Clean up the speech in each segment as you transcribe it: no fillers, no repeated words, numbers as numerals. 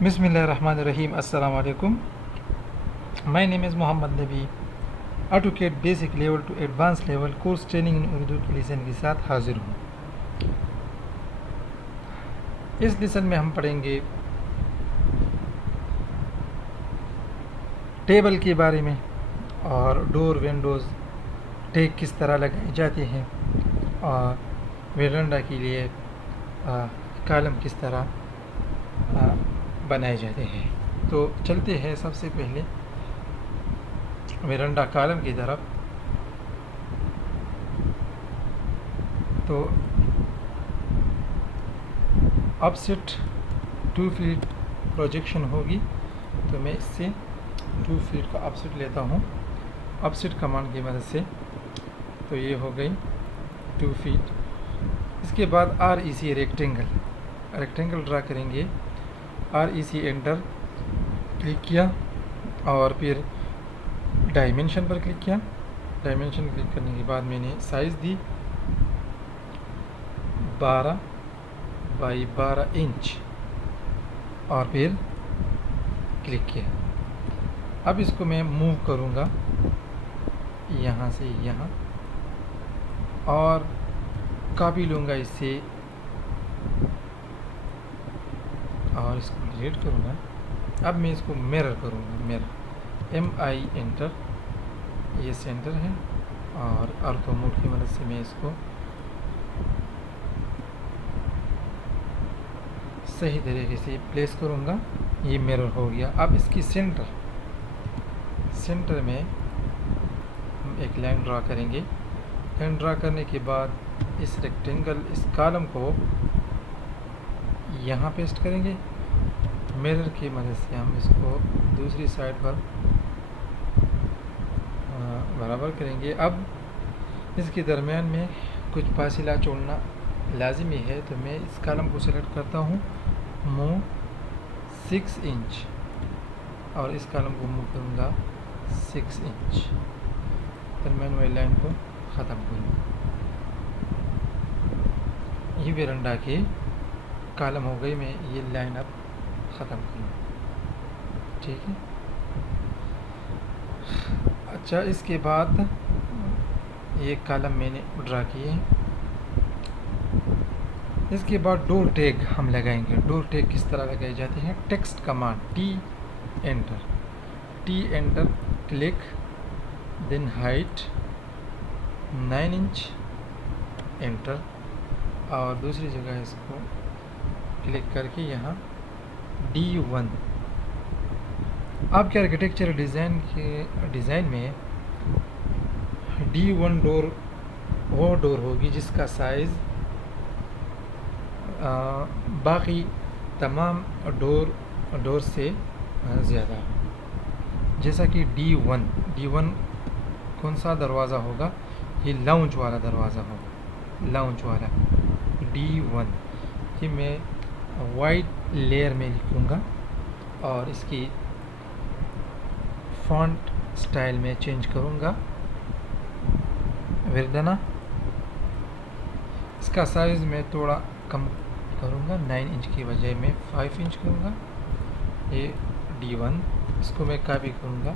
Bismillahirrahmanirrahim. Assalamu alaikum. My name is Mohammad Nabi. AutoCAD basic level to advance level course training in Urdu के lesson के साथ हाजिर हूँ। इस लेसन में हम पढ़ेंगे टेबल के बारे में और डोर विंडोज़ टैग किस तरह लगाए जाते हैं और वेरांडा के लिए कॉलम किस तरह बनाए जाते हैं। तो चलते हैं सबसे पहले वेरांडा कॉलम की तरफ। तो ऑफसेट 2 फीट प्रोजेक्शन होगी, तो मैं इससे 2 फीट का ऑफसेट लेता हूँ ऑफसेट कमांड की मदद से। तो ये हो गई 2 फीट। इसके बाद REC रेक्टेंगल ड्रा करेंगे। REC एंटर क्लिक किया और फिर डायमेंशन पर क्लिक किया। डायमेंशन क्लिक करने के बाद मैंने साइज़ दी 12 बाई 12 इंच और फिर क्लिक किया। अब इसको मैं मूव करूँगा यहाँ से यहाँ और कॉपी लूँगा इससे और इसको डिलीट करूँगा। अब मैं इसको मिरर करूँगा, मिरर MI एंटर, ये सेंटर है और ऑर्थो मोड की मदद से मैं इसको सही तरीके से प्लेस करूँगा। ये मिरर हो गया। अब इसकी सेंटर में हम एक लाइन ड्रा करेंगे। लाइन ड्रा करने के बाद इस रेक्टेंगल इस कॉलम को यहाँ पेस्ट करेंगे। मिरर की मदद से हम इसको दूसरी साइड पर बराबर करेंगे। अब इसके दरमियान में कुछ फासिला छोड़ना लाजिमी है, तो मैं इस कॉलम को सेलेक्ट करता हूँ, मूव 6 इंच और इस कॉलम को मूव करूँगा 6 इंच। दरमियान वाली लाइन को ख़त्म करूँगा। ये वेरांडा के कॉलम हो गई। मैं ये लाइन अब ख़त्म करूँगा, ठीक है। अच्छा, इसके बाद ये कॉलम मैंने ड्रा किए हैं। इसके बाद डोर टैग हम लगाएंगे। डोर टैग किस तरह लगाए जाते हैं? Text command T enter click, then height 9 inch enter और दूसरी जगह इसको क्लिक करके यहाँ D1। आपके आर्किटेक्चर डिज़ाइन में D1 डोर वो डोर होगी जिसका साइज़ बाकी तमाम डोर से ज़्यादा हो। जैसा कि D1 कौन सा दरवाज़ा होगा? ये लाउंज वाला दरवाज़ा होगा, लाउंज वाला D1। कि मैं वाइट लेयर में लिखूँगा और इसकी फॉन्ट स्टाइल में चेंज करूँगा वर्डना। इसका साइज़ मैं थोड़ा कम करूँगा, 9 इंच की बजाय मैं 5 इंच करूँगा। ये D1, इसको मैं कॉपी करूँगा।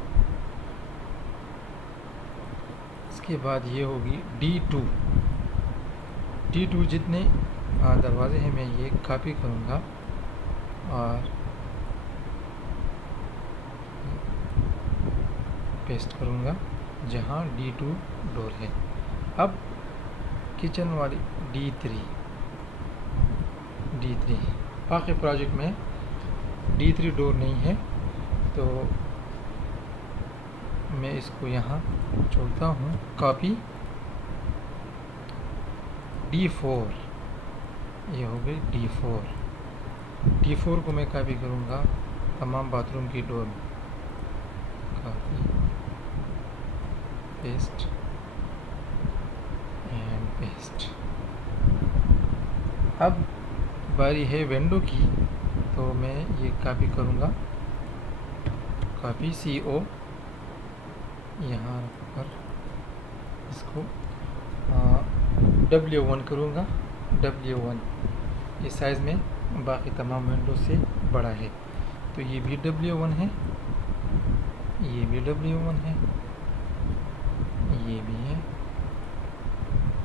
इसके बाद ये होगी D2 जितने दरवाजे हैं मैं ये कॉपी करूँगा और पेस्ट करूँगा जहाँ D2 डोर है। अब किचन वाली D3 बाकी प्रोजेक्ट में D3 डोर नहीं है, तो मैं इसको यहाँ छोड़ता हूँ। कॉपी D4, ये हो गई D4 को मैं कॉपी करूँगा तमाम बाथरूम की डोर में। Copy paste and paste. अब बारी है विंडो की, तो मैं ये कॉपी करूँगा, कॉपी CO यहाँ पर इसको W1 करूँगा। W1 इस साइज़ में बाकी तमाम विंडो से बड़ा है। तो ये भी W1 है, ये भी W1 है, ये भी है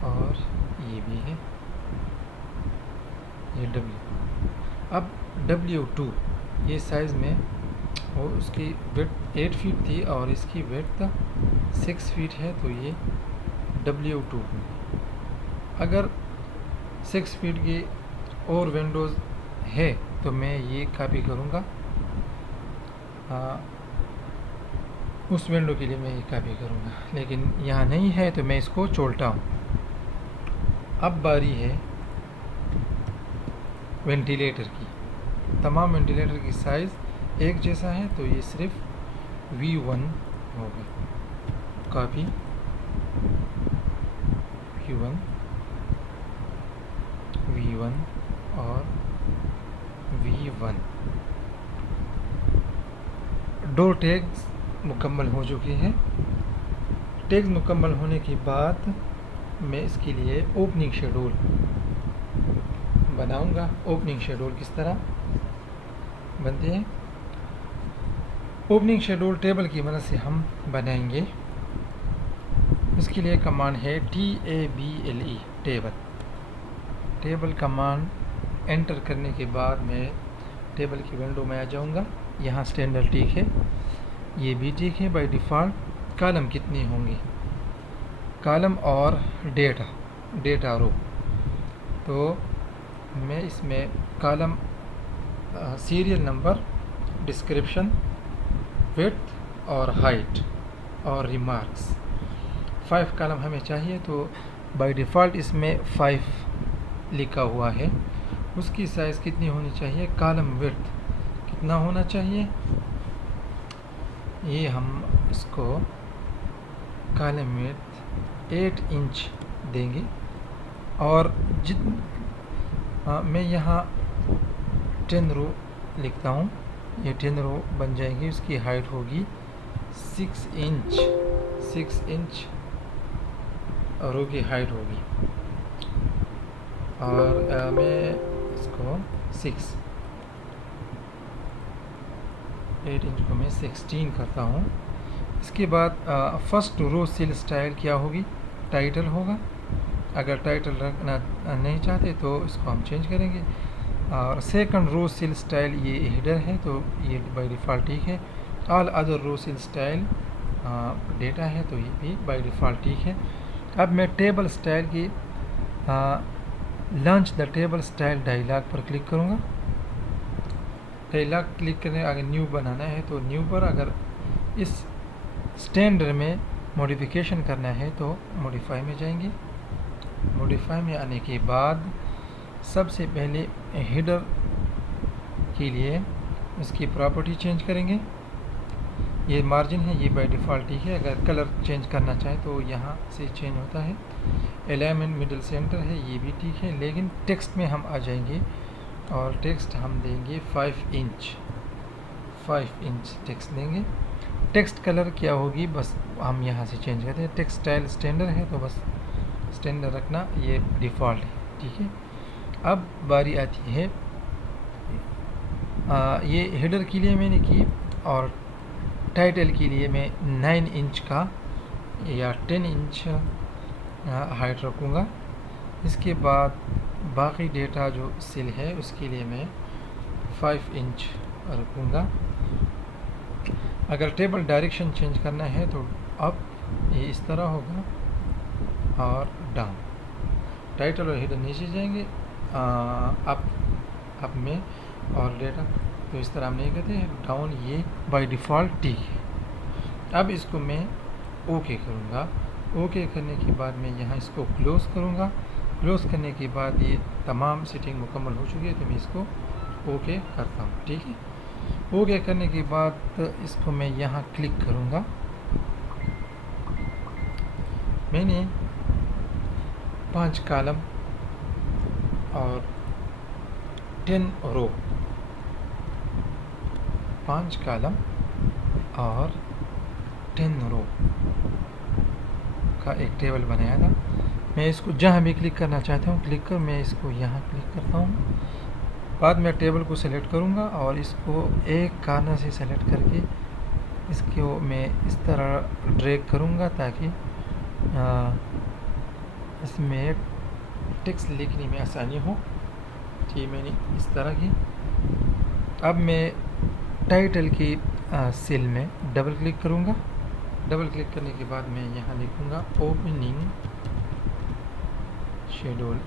और ये भी है, ये W। अब W2 ये साइज़ में, और उसकी विड्थ 8 फीट थी और इसकी विड्थ 6 फीट है, तो ये W2 है। अगर 6 फीट की और विंडोज़ है तो मैं ये कॉपी करूँगा, उस विंडो के लिए मैं ये कॉपी करूँगा, लेकिन यहाँ नहीं है तो मैं इसको छोड़ता हूँ। अब बारी है वेंटिलेटर की। तमाम वेंटिलेटर की साइज़ एक जैसा है, तो ये सिर्फ V1 होगा। कॉपी V1 और V1। डोर टैग्स मुकम्मल हो चुके हैं। टैग्स मुकम्मल होने के बाद मैं इसके लिए ओपनिंग शेड्यूल बनाऊंगा। ओपनिंग शेड्यूल किस तरह बनते हैं? ओपनिंग शेड्यूल टेबल की मदद से हम बनाएंगे। इसके लिए कमांड है TABLE, टेबल कमांड एंटर करने के बाद मैं टेबल की विंडो में आ जाऊंगा। यहाँ स्टैंडर्ड ठीक है, ये भी ठीक है बाय डिफ़ॉल्ट। कॉलम कितनी होंगी? कॉलम और डेटा रो। तो मैं इसमें column serial number, description, width और हाइट और रिमार्क्स 5 कॉलम हमें चाहिए, तो बाय डिफ़ॉल्ट इसमें 5 लिखा हुआ है। उसकी साइज़ कितनी होनी चाहिए? कॉलम विड्थ कितना होना चाहिए? ये हम इसको कॉलम विड्थ 8 इंच देंगे। और मैं यहाँ 10 रो लिखता हूँ, ये 10 रो बन जाएगी। उसकी हाइट होगी 6 इंच रो की हाइट होगी। और मैं इसको 8 इंच को मैं 16 करता हूँ। इसके बाद फर्स्ट रो सेल स्टाइल क्या होगी? टाइटल होगा। अगर टाइटल रखना नहीं चाहते तो इसको हम चेंज करेंगे। और सेकंड रो सेल स्टाइल ये हेडर है, तो ये बाय डिफ़ॉल्ट ठीक है। ऑल अदर रो सेल स्टाइल डेटा है, तो ये भी बाय डिफ़ॉल्ट ठीक है। अब मैं टेबल स्टाइल की launch the table style dialog पर क्लिक करूँगा। डायलॉग क्लिक करने अगर न्यू बनाना है तो न्यू पर, अगर इस स्टैंडर्ड में मॉडिफिकेशन करना है तो मॉडिफाई में जाएंगे। मॉडिफाई में आने के बाद सबसे पहले हेडर के लिए इसकी प्रॉपर्टी चेंज करेंगे। ये मार्जिन है, ये बाय डिफ़ॉल्ट ठीक है। अगर कलर चेंज करना चाहे तो यहाँ से चेंज होता है। अलाइनमेंट मिडिल सेंटर है, ये भी ठीक है। लेकिन टेक्स्ट में हम आ जाएंगे और टेक्स्ट हम देंगे 5 इंच टेक्स्ट देंगे। टेक्स्ट कलर क्या होगी बस हम यहाँ से चेंज करते हैं। टेक्स्ट स्टाइल स्टैंडर्ड है, तो बस स्टैंडर्ड रखना, ये डिफ़ॉल्ट है ठीक है। अब बारी आती है ये हेडर के लिए मैंने की, और टाइटल के लिए मैं 9 इंच का या 10 इंच हाइट रखूँगा। इसके बाद बाकी डेटा जो सेल है उसके लिए मैं 5 इंच रखूँगा। अगर टेबल डायरेक्शन चेंज करना है तो अब ये इस तरह होगा और डाउन। टाइटल और हेडर नीचे जाएंगे, अप में, और डेटा तो इस तरह हम नहीं करते हैं। डाउन ये बाय डिफ़ॉल्ट ठीक है। अब इसको मैं ओके करूँगा। ओके करने के बाद मैं यहाँ इसको क्लोज़ करूँगा। क्लोज़ करने के बाद ये तमाम सेटिंग मुकम्मल हो चुकी है, तो मैं इसको ओके करता हूँ ठीक है। ओके करने के बाद इसको मैं यहाँ क्लिक करूँगा। मैंने 5 कॉलम और 10 रो, 5 कॉलम और 10 रो का एक टेबल बनाया था। मैं इसको जहाँ भी क्लिक करना चाहता हूँ क्लिक कर, मैं इसको यहाँ क्लिक करता हूँ बाद में टेबल को सेलेक्ट करूँगा और इसको एक कॉर्नर से सेलेक्ट करके इसको मैं इस तरह ड्रैग करूँगा ताकि इसमें टेक्स्ट लिखने में आसानी हो। ये मैंने इस तरह की। अब मैं टाइटल की सेल में डबल क्लिक करूँगा। डबल क्लिक करने के बाद मैं यहाँ लिखूँगा ओपनिंग शेड्यूल,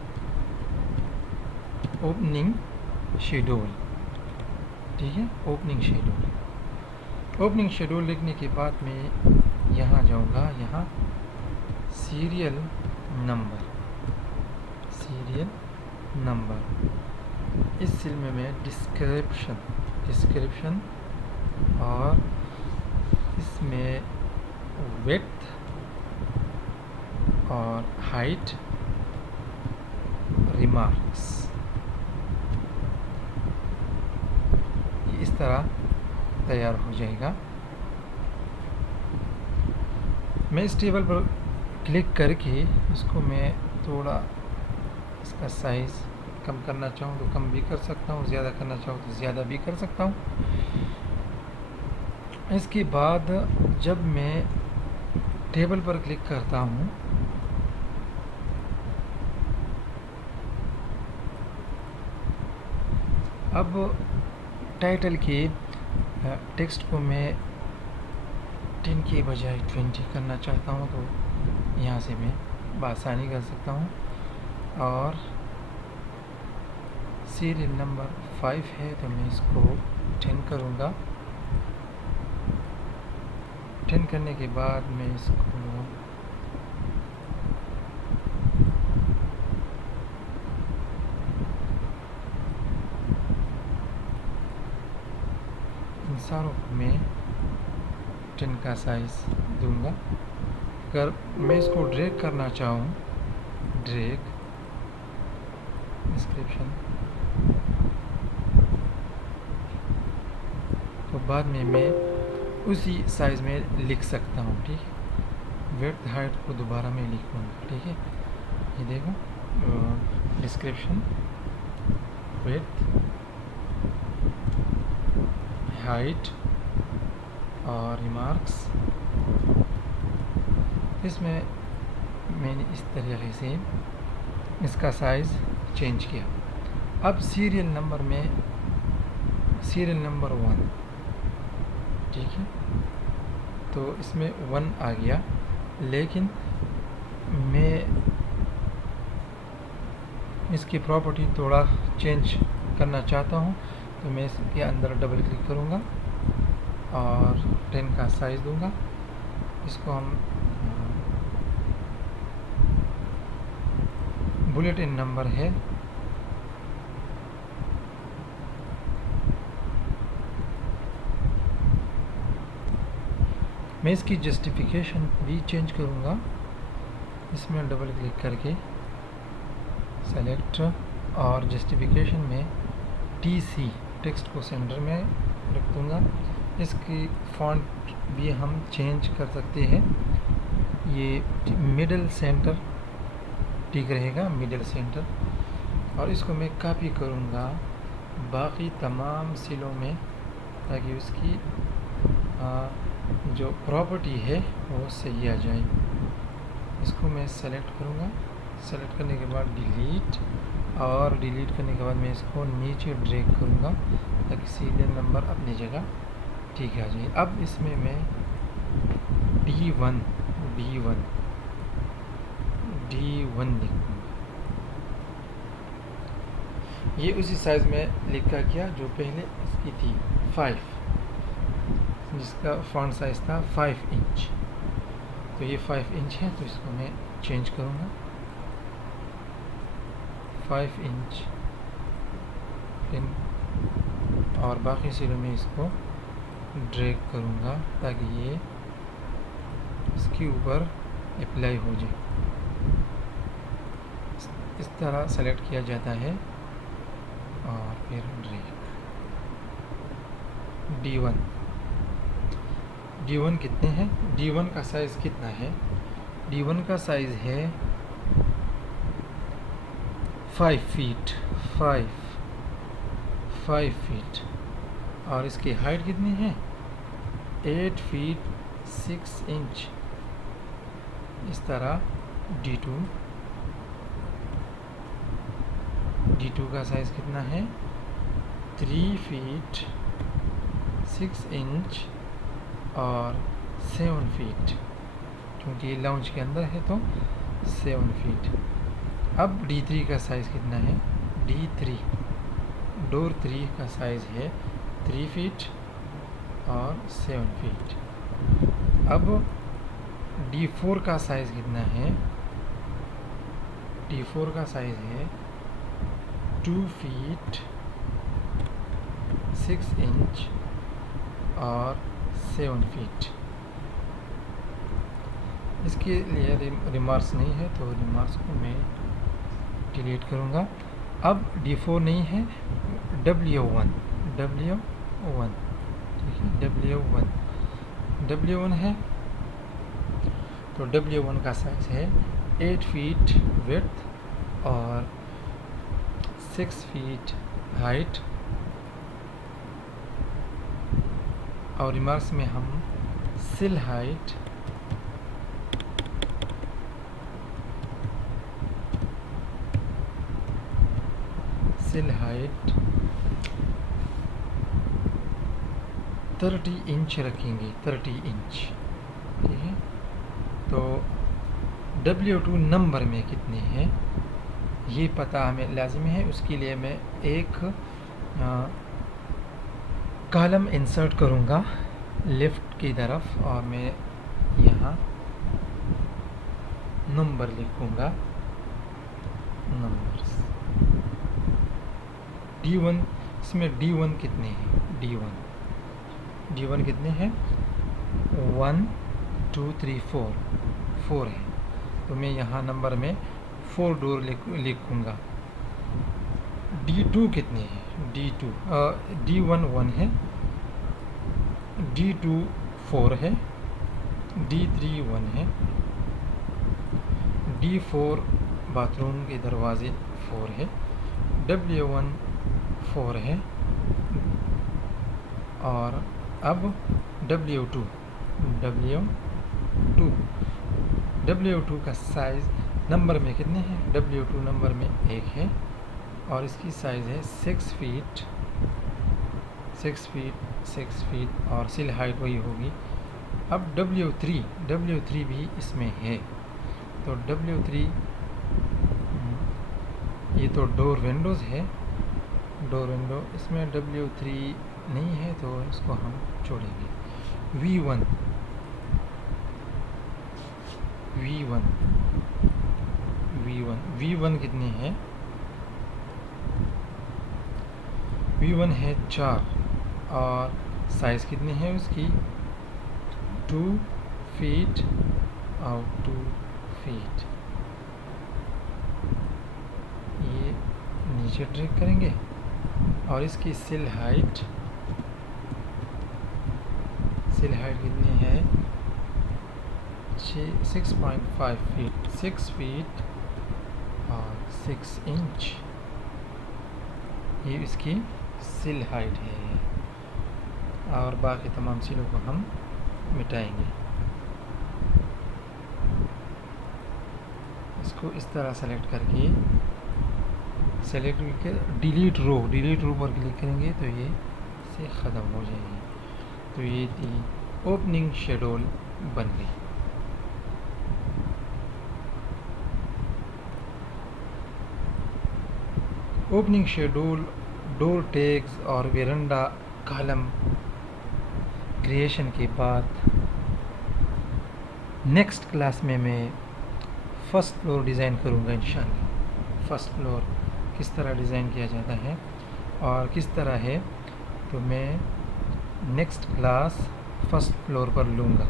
ओपनिंग शेड्यूल, ठीक है, ओपनिंग शेड्यूल। ओपनिंग शेड्यूल लिखने के बाद मैं यहाँ जाऊँगा, यहाँ सीरियल नंबर, सीरियल नंबर, इस सेल में मैं डिस्क्रिप्शन, डिस्क्रिप्शन और इसमें विड्थ और हाइट, रिमार्क्स, इस तरह तैयार हो जाएगा। मैं इस टेबल पर क्लिक करके इसको मैं थोड़ा इसका साइज़ कम करना चाहूँ तो कम भी कर सकता हूँ, ज़्यादा करना चाहूँ तो ज़्यादा भी कर सकता हूँ। इसके बाद जब मैं टेबल पर क्लिक करता हूँ अब टाइटल के टेक्स्ट को मैं 10 के बजाय 20 करना चाहता हूँ तो यहाँ से मैं बआसानी कर सकता हूँ। और सीरियल नंबर 5 है तो मैं इसको 10 करूँगा। 10 करने के बाद मैं इसको इन सारों को मैं 10 का साइज़ दूंगा। अगर मैं इसको ड्रैग करना चाहूँ, ड्रैग, डिस्क्रिप्शन, तो बाद में मैं उसी साइज़ में लिख सकता हूँ, ठीक है। विड्थ हाइट को दोबारा मैं लिखूँगा, ठीक है। ये देखो, डिस्क्रिप्शन, विड्थ, हाइट और रिमार्क्स, इसमें मैंने इस तरीके से इसका साइज़ चेंज किया। अब सीरियल नंबर में सीरियल नंबर 1, ठीक है, तो इसमें 1 आ गया, लेकिन मैं इसकी प्रॉपर्टी थोड़ा चेंज करना चाहता हूँ तो मैं इसके अंदर डबल क्लिक करूँगा और 10 का साइज़ दूंगा। इसको हम बुलेटिन नंबर है, मैं इसकी जस्टिफिकेशन भी चेंज करूँगा। इसमें डबल क्लिक करके सेलेक्ट और जस्टिफिकेशन में TC, टेक्स्ट को सेंटर में रख दूँगा। इसकी फॉन्ट भी हम चेंज कर सकते हैं, ये मिडल सेंटर ठीक रहेगा, मिडल सेंटर। और इसको मैं कॉपी करूँगा बाकी तमाम सेलों में ताकि उसकी जो प्रॉपर्टी है वो सही आ जाए। इसको मैं सेलेक्ट करूँगा, सेलेक्ट करने के बाद डिलीट, और डिलीट करने के बाद मैं इसको नीचे ड्रैग करूँगा ताकि सीरियल नंबर अपनी जगह ठीक आ जाए। अब इसमें मैं D1 लिखूँगा। ये उसी साइज़ में लिखा गया जो पहले इसकी थी 5, जिसका फॉन्ट साइज़ था 5 इंच। तो ये 5 इंच है तो इसको मैं चेंज करूँगा 5 इंच पिन, और बाकी सेलों में इसको ड्रैग करूँगा ताकि ये इसके ऊपर अप्लाई हो जाए। इस तरह सेलेक्ट किया जाता है और फिर ड्रैग। D1 कितने हैं? D1 का साइज़ कितना है? D1 का साइज़ है 5 फीट, 5 5 फीट और इसकी हाइट कितनी है 8 फीट 6 इंच। इस तरह D2 का साइज़ कितना है 3 फीट 6 इंच और 7 फीट, क्योंकि ये लाउंज के अंदर है तो 7 फीट। अब D3 का साइज़ कितना है D3 डोर 3 का साइज़ है 3 फीट और 7 फीट। अब D4 का साइज़ कितना है D4 का साइज़ है 2 फीट 6 इंच और 7 फीट। इसके लिए रिमार्क्स नहीं है तो रिमार्क्स को मैं डिलीट करूँगा। अब D4 नहीं है W1 ठीक है W1 है तो W1 का साइज़ है 8 फीट विड्थ और 6 फीट हाइट। और रिमार्क्स में हम सिल हाइट सिल हाइट 30 इंच रखेंगे 30 इंच। ठीक है तो W2 नंबर में कितने हैं ये पता हमें लाजिम है। उसके लिए मैं एक कॉलम इंसर्ट करूँगा लेफ़्ट की तरफ और मैं यहाँ नंबर लिखूँगा नंबर्स D1। इसमें D1 कितने हैं D1 कितने हैं 1 2 3 4 है तो मैं यहाँ नंबर में 4 डोर लिखूँगा। D2 कितने हैं D1 1 है D2 4 है D3 1 है D4 बाथरूम के दरवाजे 4 है W1 4 है। और अब W2 का साइज़ नंबर में कितने हैं W2 नंबर में 1 है और इसकी साइज़ है 6 फीट और सिल हाइट वही होगी। अब W3 भी इसमें है तो W3 ये तो डोर विंडोज़ है डोर विंडो इसमें W3 नहीं है तो इसको हम छोड़ेंगे। V1 कितने हैं V1 है 4 और साइज़ कितनी है उसकी 2 फीट और 2 फीट। ये नीचे ड्रैग करेंगे और इसकी सिल हाइट कितनी है 6.5 फीट 6 फीट और 6 इंच। ये इसकी सिल हाइट है और बाकी तमाम सिलों को हम मिटाएंगे। इसको इस तरह सेलेक्ट करके डिलीट रो पर क्लिक करेंगे तो ये से ख़त्म हो जाएगी। तो ये थी ओपनिंग शेड्यूल बन गई। ओपनिंग शेड्यूल डोर टैग्स और वेरांडा कॉलम क्रिएशन के बाद नेक्स्ट क्लास में मैं फ़र्स्ट फ्लोर डिज़ाइन करूँगा इंशाअल्लाह। फ़र्स्ट फ्लोर किस तरह डिज़ाइन किया जाता है और किस तरह है तो मैं नेक्स्ट क्लास फ़र्स्ट फ्लोर पर लूँगा।